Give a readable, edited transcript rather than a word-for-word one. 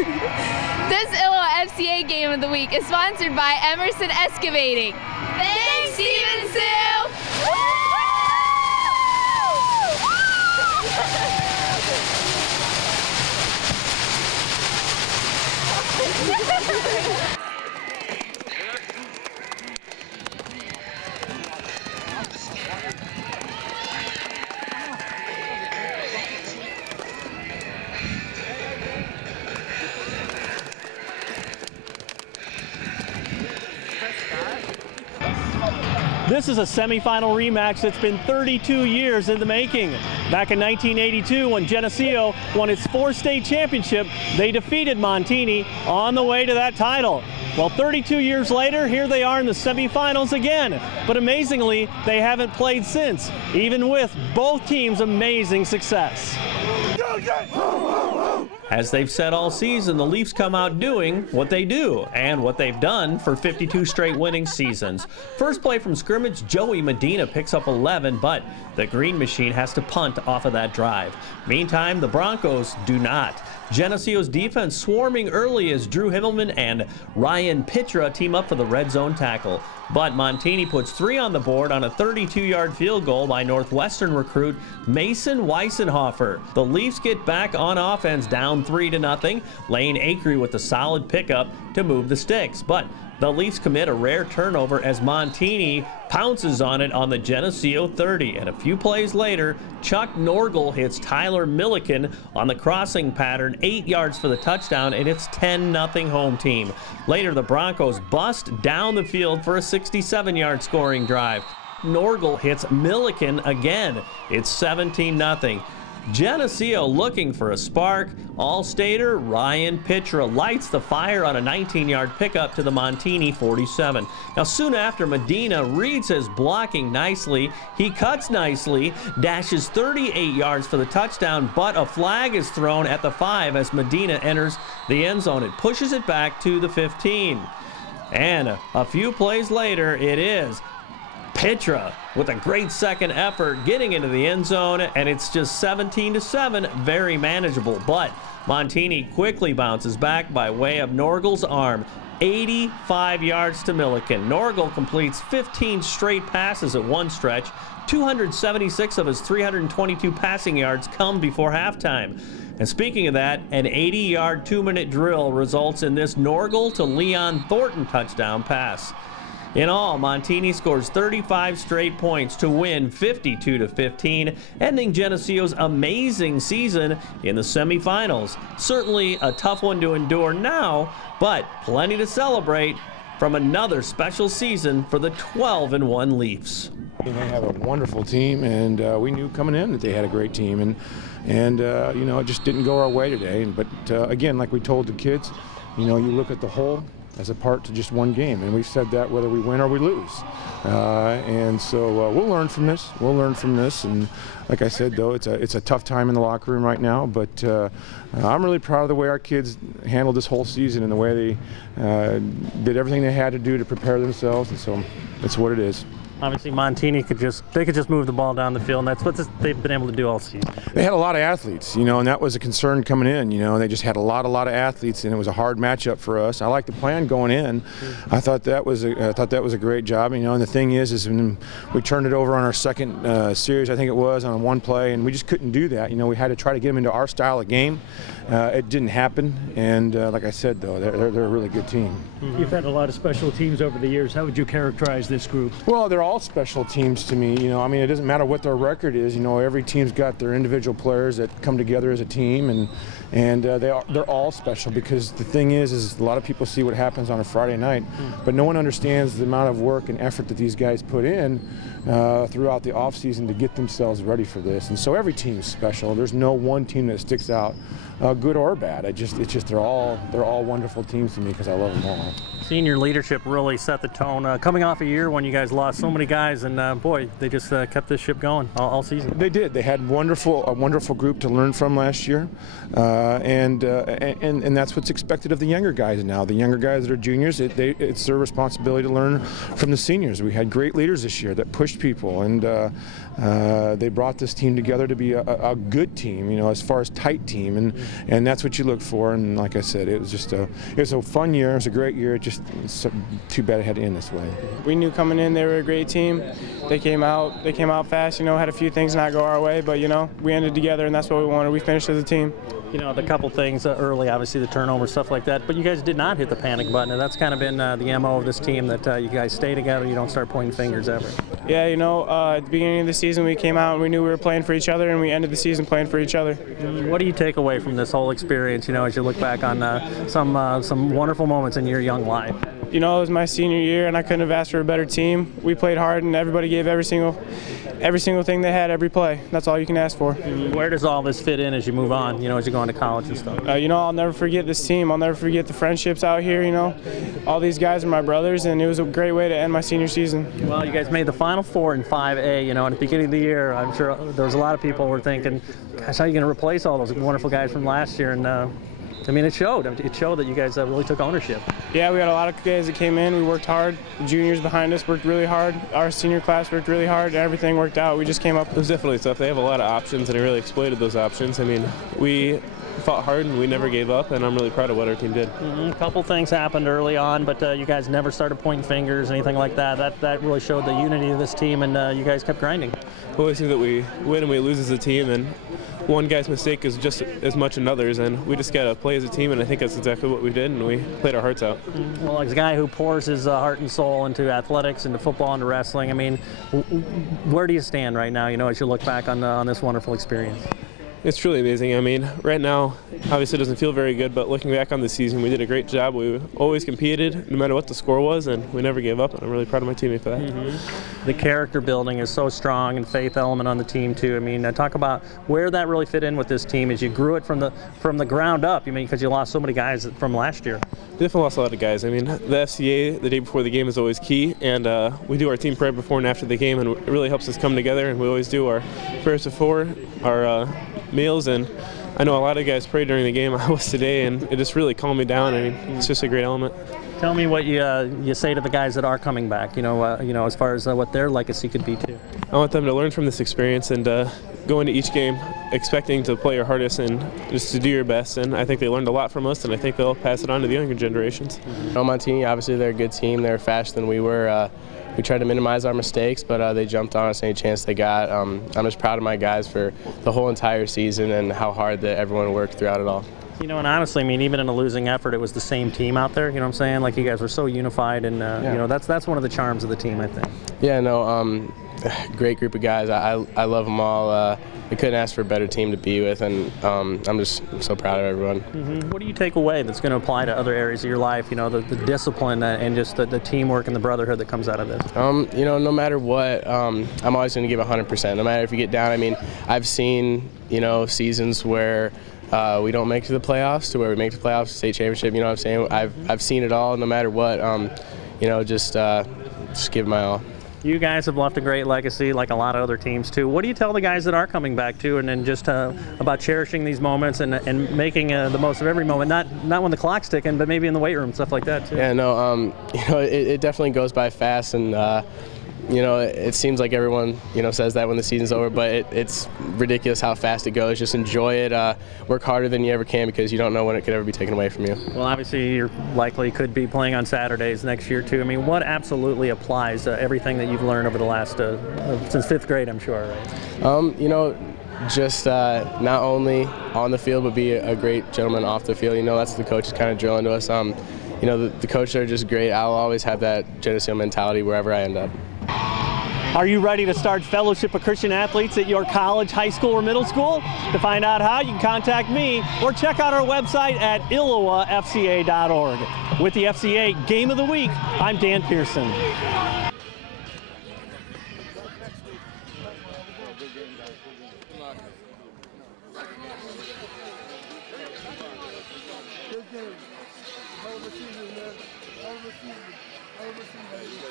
This ILLOWA FCA game of the week is sponsored by Emerson Excavating. Thanks, Steve and Sue! This is a semifinal rematch that's been 32 years in the making. Back in 1982, when Geneseo won its 4th state championship, they defeated Montini on the way to that title. Well, 32 years later, here they are in the semifinals again. But amazingly, they haven't played since, even with both teams' amazing success. As they've said all season, the Leafs come out doing what they do and what they've done for 52 straight winning seasons. First play from scrimmage, Joey Medina picks up 11, but the Green Machine has to punt off of that drive. Meantime, the Broncos do not. Geneseo's defense swarming early as Drew Himmelman and Ryan Pitra team up for the red zone tackle. But Montini puts 3 on the board on a 32-yard field goal by Northwestern recruit Mason Weissenhofer. The Leafs get back on offense down 3-0. Lane Acree with a solid pickup to move the sticks. But the Leafs commit a rare turnover as Montini pounces on it on the Geneseo 30. And a few plays later, Chuck Norgal hits Tyler Milliken on the crossing pattern, 8 yards for the touchdown, and it's 10-0 home team. Later, the Broncos bust down the field for a 67-yard scoring drive. Norgal hits Milliken again. It's 17-0. Geneseo looking for a spark. All-stater Ryan Pitra lights the fire on a 19-yard pickup to the Montini 47. Now soon after, Medina reads his blocking nicely. He cuts nicely, dashes 38 yards for the touchdown, but a flag is thrown at the 5 as Medina enters the end zone. It pushes it back to the 15. And a few plays later, it is Pitra with a great second effort getting into the end zone, and it's just 17-7, very manageable. But Montini quickly bounces back by way of Norgal's arm. 85 yards to Milliken. Norgal completes 15 straight passes at one stretch. 276 of his 322 passing yards come before halftime. And speaking of that, an 80-yard 2-minute drill results in this Norgal to Leon Thornton touchdown pass. In all, Montini scores 35 straight points to win 52-15, ending Geneseo's amazing season in the semifinals. Certainly a tough one to endure now, but plenty to celebrate from another special season for the 12-1 Leafs. They have a wonderful team, and we knew coming in that they had a great team, and you know, it just didn't go our way today. But again, like we told the kids, you know, you look at the whole as a part to just one game, and we've said that whether we win or we lose. And so we'll learn from this. We'll learn from this. And like I said, though, it's a tough time in the locker room right now. But I'm really proud of the way our kids handled this whole season and the way they did everything they had to do to prepare themselves. And so that's what it is. Obviously, Montini could just move the ball down the field, and that's what they've been able to do all season. They had a lot of athletes, you know, and that was a concern coming in. You know, they just had a lot of athletes, and it was a hard matchup for us. I liked the plan going in. I thought that was a great job. You know, and the thing is when we turned it over on our second series, I think it was on one play, and we just couldn't do that. You know, we had to try to get them into our style of game. It didn't happen, and like I said, though, they're a really good team. You've had a lot of special teams over the years. How would you characterize this group? Well, they're all special teams to me. You know, I mean, it doesn't matter what their record is. You know, every team's got their individual players that come together as a team, and they're all special, because the thing is a lot of people see what happens on a Friday night, but no one understands the amount of work and effort that these guys put in throughout the off season to get themselves ready for this. And so every team is special. There's no one team that sticks out, good or bad. It's just they're all wonderful teams to me because I love them all. Senior leadership really set the tone. Coming off a year when you guys lost so many guys, and boy, they just kept this ship going all season. They did. They had a wonderful group to learn from last year, and that's what's expected of the younger guys now. The younger guys that are juniors, it's their responsibility to learn from the seniors. We had great leaders this year that pushed people, and they brought this team together to be a good team, as far as tight team, and that's what you look for. And like I said, it was a fun year. It was a great year. It's too bad it had to end this way. We knew coming in they were a great team. They came out fast, had a few things not go our way, but we ended together, and that's what we wanted. We finished as a team. The couple things early, obviously the turnover, stuff like that, but you guys did not hit the panic button, and that's kind of been the MO of this team, that you guys stay together, you don't start pointing fingers ever. Yeah, at the beginning of the season we came out and we knew we were playing for each other, and we ended the season playing for each other. What do you take away from this whole experience, as you look back on some wonderful moments in your young life? It was my senior year, and I couldn't have asked for a better team. We played hard, and everybody gave every single thing they had, every play. That's all you can ask for. Where does all this fit in as you move on, as you go into college and stuff? I'll never forget this team. I'll never forget the friendships out here, All these guys are my brothers, and it was a great way to end my senior season. Well, you guys made the Final Four in 5A, at the beginning of the year. I'm sure there was a lot of people who were thinking, gosh, how are you going to replace all those wonderful guys from last year? And it showed. It showed that you guys really took ownership. Yeah, we had a lot of guys that came in. We worked hard. The juniors behind us worked really hard. Our senior class worked really hard, and everything worked out. We just came up. It was definitely tough. They have a lot of options, and they really exploited those options. We fought hard, and we never gave up, and I'm really proud of what our team did. A couple things happened early on, but you guys never started pointing fingers, anything like that. That really showed the unity of this team, and you guys kept grinding. We always think that we win and we lose as a team, and one guy's mistake is just as much another's, and we just got to play as a team, and I think that's exactly what we did, and we played our hearts out. Well, as a guy who pours his heart and soul into athletics, into football, into wrestling, where do you stand right now, as you look back on this wonderful experience? It's truly amazing. Right now, obviously it doesn't feel very good, but looking back on the season, we did a great job. We always competed, no matter what the score was, and we never gave up, and I'm really proud of my teammate for that. The character building is so strong, and faith element on the team, too. Talk about where that really fit in with this team as you grew it from the ground up, because you lost so many guys from last year. We definitely lost a lot of guys. The FCA, the day before the game, is always key, and we do our team prayer before and after the game, and it really helps us come together, and we always do our prayers before, our meals, and I know a lot of guys prayed during the game. I was today, and it just really calmed me down. It's just a great element. Tell me what you say to the guys that are coming back, as far as what their legacy could be too. I want them to learn from this experience and go into each game expecting to play your hardest and just to do your best, and I think they learned a lot from us, and I think they'll pass it on to the younger generations. Montini, obviously they're a good team. They're faster than we were. We tried to minimize our mistakes, but they jumped on us any chance they got. I'm just proud of my guys for the whole entire season and how hard that everyone worked throughout it all. And honestly, even in a losing effort, it was the same team out there. You know what I'm saying? Like, you guys were so unified, and that's one of the charms of the team, I think. Yeah, no, great group of guys. I love them all. We couldn't ask for a better team to be with, and I'm just so proud of everyone. What do you take away that's going to apply to other areas of your life? The discipline and just the teamwork and the brotherhood that comes out of this. No matter what, I'm always going to give 100%. No matter if you get down. I've seen seasons where we don't make it to the playoffs, to where we make the playoffs, state championship. You know what I'm saying? I've seen it all. No matter what, just give my all. You guys have left a great legacy, like a lot of other teams too. What do you tell the guys that are coming back too, and then just about cherishing these moments and making the most of every moment? Not when the clock's ticking, but maybe in the weight room, stuff like that too. Yeah, no, it definitely goes by fast, and it seems like everyone says that when the season's over, but it's ridiculous how fast it goes. Just enjoy it. Work harder than you ever can, because you don't know when it could ever be taken away from you. Well, obviously you likely could be playing on Saturdays next year too. What absolutely applies to everything that you've learned over the last since 5th grade, I'm sure, right? Just not only on the field, but be a great gentleman off the field. That's what the coaches kind of drill into us. The coaches are just great. I'll always have that Geneseo mentality wherever I end up. Are you ready to start Fellowship of Christian Athletes at your college, high school, or middle school? To find out how, you can contact me or check out our website at ILLOWAFCA.org. With the FCA Game of the Week, I'm Dan Pearson. Good game. Hell of a season, man. Hell of a season. overseas.